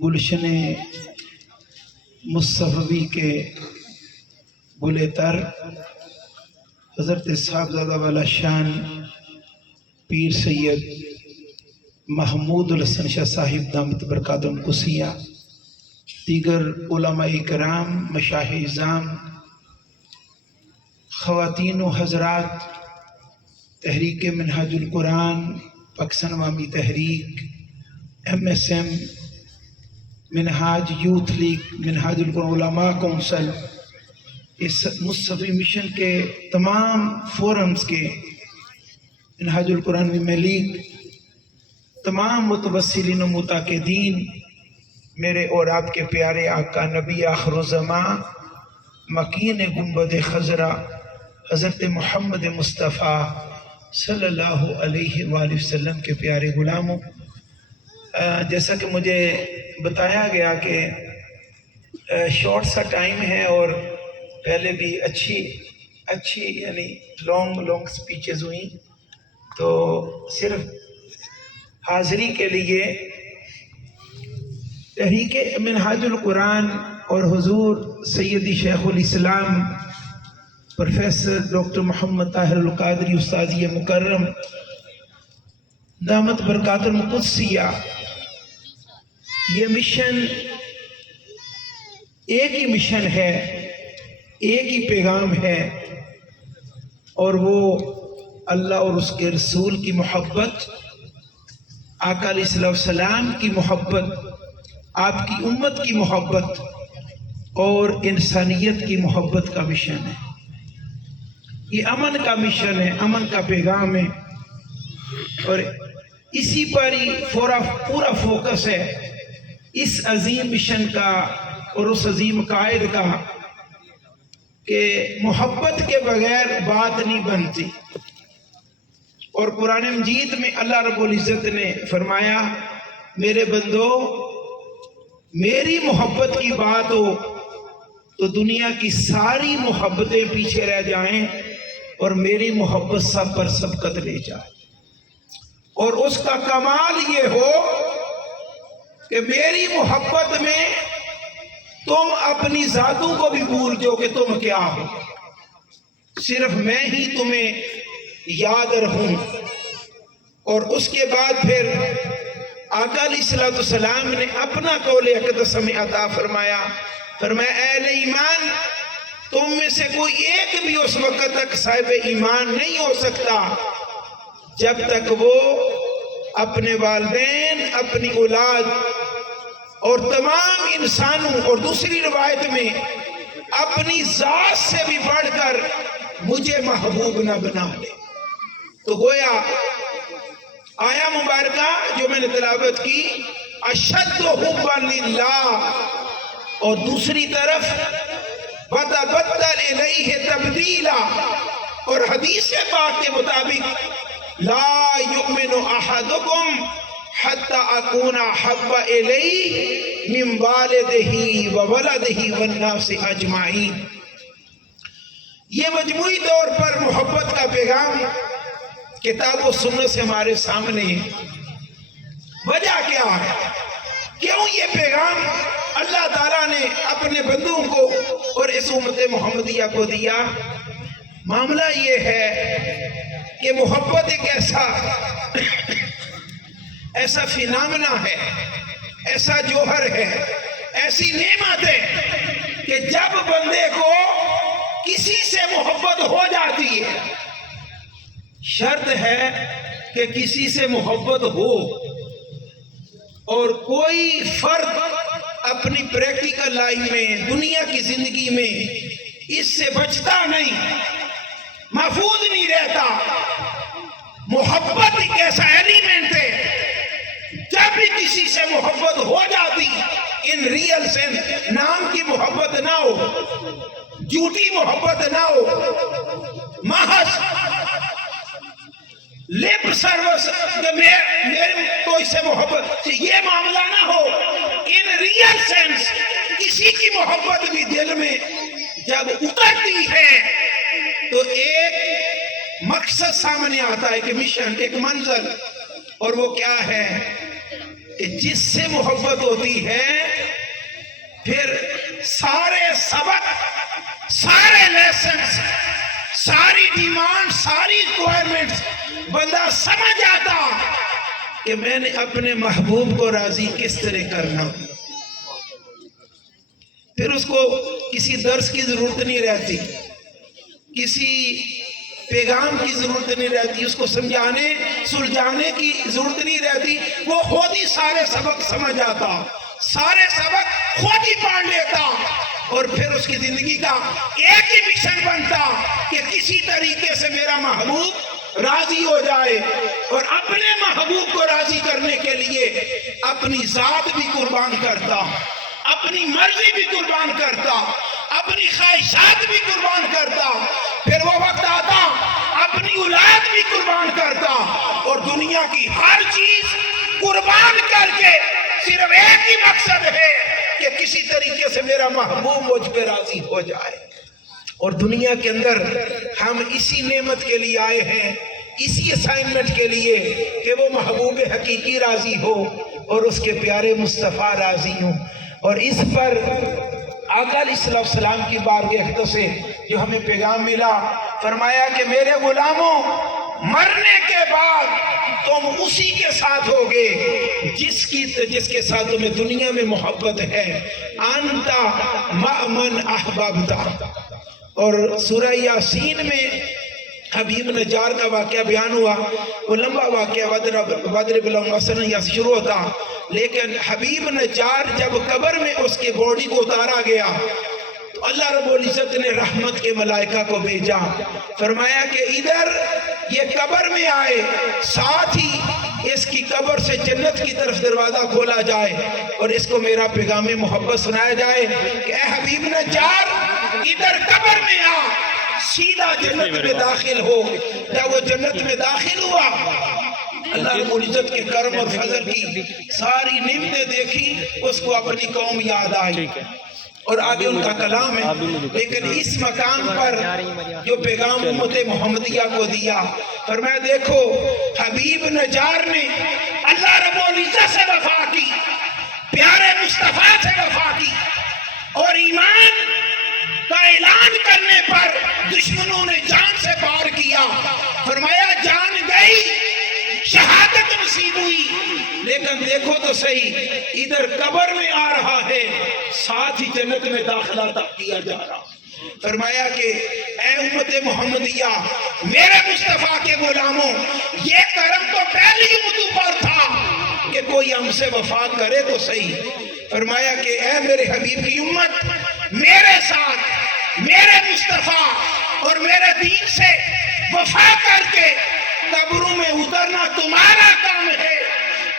گلشن مصطفی کے گلے تر حضرت صاحبزادہ والا شان پیر سید محمود الحسن شاہ صاحب دامت برکاتہم قصیہ، دیگر علماء کرام، مشایخ اعظام، خواتین و حضرات، تحریک منہاج القرآن، پاکستان عوامی تحریک، MSM، منہاج یوتھ لیگ، منہاج القرآن علماء کونسل، اس مصطفی مشن کے تمام فورمز کے، منہاج القرآن ویمن لیگ، تمام متوسلین و متعاقدین، میرے اور آپ کے پیارے آقا نبی آخر الزماں مکین گنبد خضرا حضرت محمد مصطفیٰ صلی اللہ علیہ وآلہ وسلم کے پیارے غلاموں، جیسا کہ مجھے بتایا گیا کہ شارٹ سا ٹائم ہے اور پہلے بھی اچھی یعنی لانگ سپیچز ہوئیں، تو صرف حاضری کے لیے تحریک منہاج القرآن اور حضور سیدی شیخ الاسلام پروفیسر ڈاکٹر محمد طاہر القادری استاذی مکرم دامت برکاتہم قدسیہ، یہ مشن ایک ہی مشن ہے، ایک ہی پیغام ہے، اور وہ اللہ اور اس کے رسول کی محبت، آقا علیہ السلام کی محبت، آپ کی امت کی محبت اور انسانیت کی محبت کا مشن ہے۔ یہ امن کا مشن ہے، امن کا پیغام ہے، اور اسی پر ہی پورا فوکس ہے اس عظیم مشن کا اور اس عظیم قائد کا کہ محبت کے بغیر بات نہیں بنتی۔ اور قرآن مجید میں اللہ رب العزت نے فرمایا، میرے بندو میری محبت کی بات ہو تو دنیا کی ساری محبتیں پیچھے رہ جائیں اور میری محبت سب پر سبقت لے جائے، اور اس کا کمال یہ ہو کہ میری محبت میں تم اپنی ذاتوں کو بھی بھول جاؤ کہ تم کیا ہو، صرف میں ہی تمہیں یاد رہوں۔ اور اس کے بعد پھر آقا علیہ السلام نے اپنا قول اقدس میں عطا فرمایا اہل ایمان، تم میں سے کوئی ایک بھی اس وقت تک صاحب ایمان نہیں ہو سکتا جب تک وہ اپنے والدین، اپنی اولاد اور تمام انسانوں، اور دوسری روایت میں اپنی ذات سے بھی بڑھ کر مجھے محبوب نہ بنا لے۔ تو گویا آیا مبارکہ جو میں نے تلاوت کی، اشد حبا للہ، اور دوسری طرف وتبتل الیہ تبدیلا، اور حدیث پاک کے مطابق لا یؤمن احدکم حتی اکون احب الیہ من والدہ وولدہ والناس اجمعین۔ یہ مجموعی طور پر محبت کا پیغام کتاب و سنت سے ہمارے سامنے ہے۔ وجہ کیا ہے؟ کیوں یہ پیغام اللہ تعالیٰ نے اپنے بندوں کو اور اس امت محمدیہ کو دیا؟ معاملہ یہ ہے کہ محبت ایک ایسا فینامنا ہے، ایسا جوہر ہے، ایسی نعمت ہے کہ جب بندے کو کسی سے محبت ہو جاتی ہے، شرط ہے کہ کسی سے محبت ہو، اور کوئی فرد اپنی پریکٹیکل لائف میں، دنیا کی زندگی میں اس سے بچتا نہیں، محفوظ نہیں رہتا۔ محبت ایک ایسا ایلیمنٹ ہے، جب بھی کسی سے محبت ہو جاتی، ان ریئل سینس، نام کی محبت نہ ہو، جھوٹی محبت نہ ہو، محض لپ سروس کہ میرے تو اس سے محبت، یہ معاملہ نہ ہو، ان ریئل سینس کسی کی محبت بھی دل میں جب اترتی ہے تو ایک مقصد سامنے آتا ہے، کہ مشن، ایک منزل، اور وہ کیا ہے کہ جس سے محبت ہوتی ہے پھر سارے سبق، سارے لیسنز، ساری ڈیمانڈ، ساری ریکوائرمنٹس بندہ سمجھ آتا کہ میں نے اپنے محبوب کو راضی کس طرح کرنا. پھر اس کو کسی درس کی ضرورت نہیں رہتی، کسی پیغام کی ضرورت نہیں رہتی، اس کو سمجھانے سلجھانے کی ضرورت نہیں رہتی. وہ خود ہی سارے سبق سمجھ آتا، سارے سبق خود ہی پڑھ لیتا، اور پھر اس کی زندگی کا ایک ہی مشن بنتا کہ کسی طریقے سے میرا محبوب راضی ہو جائے. اور اپنے محبوب کو راضی کرنے کے لیے اپنی ذات بھی قربان کرتا، اپنی مرضی بھی قربان کرتا، اپنی خواہشات بھی قربان کرتا. پھر وہ وقت آتا اپنی اولاد بھی قربان کرتا، اور دنیا کی ہر چیز قربان کر کے صرف ایک ہی مقصد ہے کہ کسی طریقے سے میرا محبوب مجھ پہ راضی ہو جائے. اور دنیا کے اندر ہم اسی نعمت کے لیے آئے ہیں، اسی اسائنمنٹ کے لیے کہ وہ محبوب حقیقی راضی ہو اور اس کے پیارے مصطفیٰ راضی ہوں. اور اس پر آقا علیہ السلام کی بارگاہ سے جو ہمیں پیغام ملا، فرمایا کہ میرے غلاموں، مرنے کے بعد تم اسی کے ساتھ ہوگے جس کے ساتھ تمہیں دنیا میں محبت ہے. انتا مع من احببتا. اور سورہ یاسین میں حبیب نجار کا واقعہ بیان ہوا. وہ لمبا واقعہ وَضْرِبْ لَهُمْ مَثَلًا یا سے شروع ہوتا، لیکن حبیب نجار جب قبر میں اس کے باڈی کو اتارا گیا تو اللہ رب العزت نے رحمت کے ملائکہ کو بھیجا. فرمایا کہ ادھر یہ قبر میں آئے، ساتھ ہی اس کی قبر سے جنت کی طرف دروازہ کھولا جائے اور اس کو میرا پیغام محبت سنایا جائے کہ اے حبیب نجار ادھر قبر میں آ، سیدھا جنت میں داخل ہو. جب وہ جنت میں داخل ہوا، اللہ رب العزت کے کرم اور فضل کی ساری نعمتیں دیکھی، اس کو اپنی قوم یاد آئی اور آگے ان کا کلام ہے. لیکن اس مقام پر جو پیغام امت محمدیہ کو دیا، فرمایا دیکھو حبیب نجار نے اللہ رب العزت سے وفا کی، پیارے مصطفیٰ سے وفا کی، اور ایمان کا اعلان کرنے پر دشمنوں نے جان سے پار کیا. فرمایا جان گئی، شہادت نصیب ہوئی، لیکن دیکھو تو صحیح ادھر قبر میں آ رہا ہے، ساتھ ہی جنت میں داخلہ تک کیا جا رہا. فرمایا کہ اے امت محمدیہ، میرے مصطفیٰ کے غلاموں، یہ کرم تو پہلی امتوں پر تھا کہ کوئی ہم سے وفا کرے تو صحیح. فرمایا کہ اے میرے حبیب کی امت، میرے ساتھ میرے مصطفیٰ اور میرے دین سے وفا کر کے قبروں میں اترنا تمہارا کام ہے.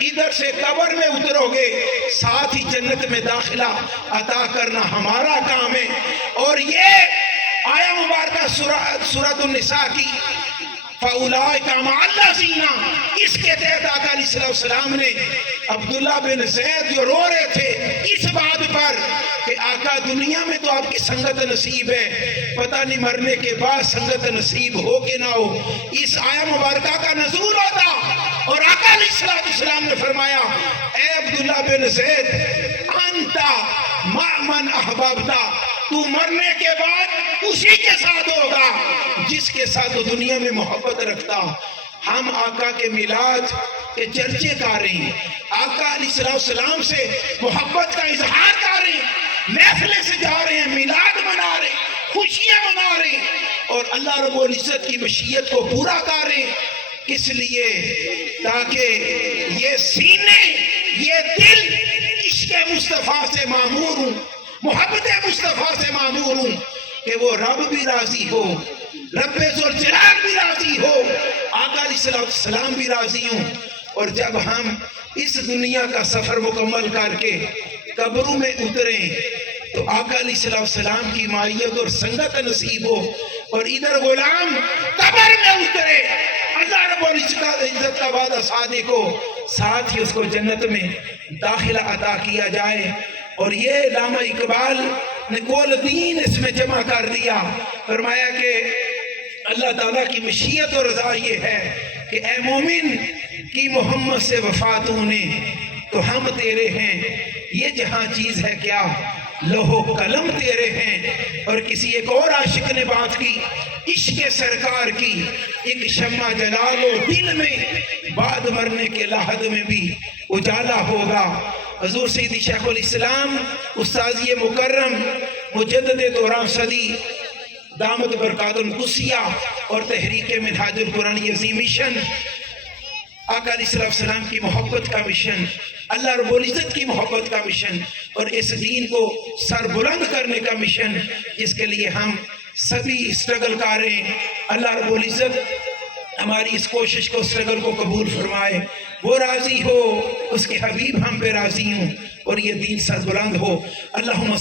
ادھر سے قبر میں اترو گے، ساتھ ہی جنت میں داخلہ عطا کرنا ہمارا کام ہے. اور یہ آیا مبارکہ سورۃ النساء کی فَأُولَٰئِكَ مَعَ الَّذِينَ، اس کے تحت آقا علیہ السلام نے عبداللہ بن زید جو رو رہے تھے اس بات پر کہ آقا دنیا میں تو آپ کی سنگت نصیب ہے، پتہ نہیں مرنے کے بعد سنگت نصیب ہو کہ نہ ہو. اس آیا مبارکہ کا نزول ہوتا اور آقا علیہ السلام نے فرمایا اے عبداللہ بن زید، انتا مع من احببتا، تو مرنے کے بعد اسی کے ساتھ ہوگا جس کے ساتھ تو دنیا میں محبت رکھتا. ہم آقا کے میلاد کے چرچے کر رہے ہیں، آقا علیہ السلام سے محبت کا اظہار کر رہے ہیں، محفلیں سے جا رہے ہیں، میلاد منا رہے ہیں، خوشیاں منا رہے ہیں، اور اللہ رب العزت کی مشیت کو پورا کر رہے ہیں. اس لیے تاکہ یہ سینے، یہ دل عشق مصطفیٰ سے معمور ہوں، محبت مصطفیٰ سے معمور ہوں کہ وہ رب بھی راضی ہو، رب ذوالجلال بھی راضی ہو، آقا علیہ السلام بھی راضی ہوں. اور جب ہم اس دنیا کا سفر مکمل کر کے قبروں میں اتریں تو آقا علیہ السلام کی معیت اور سنگت نصیب ہو، اور ادھر غلام قبر میں اترے، اللہ رب العزت کا وعدہ صادق ہو، ساتھ ہی اس کو جنت میں داخلہ عطا کیا جائے. اور یہ علامہ اقبال نے کل دین اس میں جمع کر دیا. فرمایا کہ اللہ تعالیٰ کی مشیت اور رضا یہ ہے کہ اے مومن کی محمد سے وفا تو نے تو ہم تیرے ہیں، یہ جہاں چیز ہے کیا لوح و قلم تیرے ہیں۔ اور کسی ایک اور عاشق نے بات کی، عشق سرکار کی ایک شمع جلا لو دل میں، بعد مرنے کے لحد میں بھی اجالا ہوگا۔ حضور سیدی شیخ الاسلام استاذی مکرم مجدد دوران صدی دامت برکات القدسیہ اور تحریک منہاج القرآن یہ عظیم مشن، آقا علیہ السلام کی محبت کا مشن، اللہ رب العزت کی محبت کا مشن، اور اس دین کو سر بلند کرنے کا مشن، جس کے لیے ہم سبھی اسٹرگل کاریں، اللہ رب العزت ہماری اس کوشش کو اسٹرگل کو قبول فرمائے، وہ راضی ہو، اس کے حبیب ہم پہ راضی ہوں، اور یہ دین سر بلند ہو۔ اللہم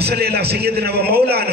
صلی اللہ سیدنا و مولانا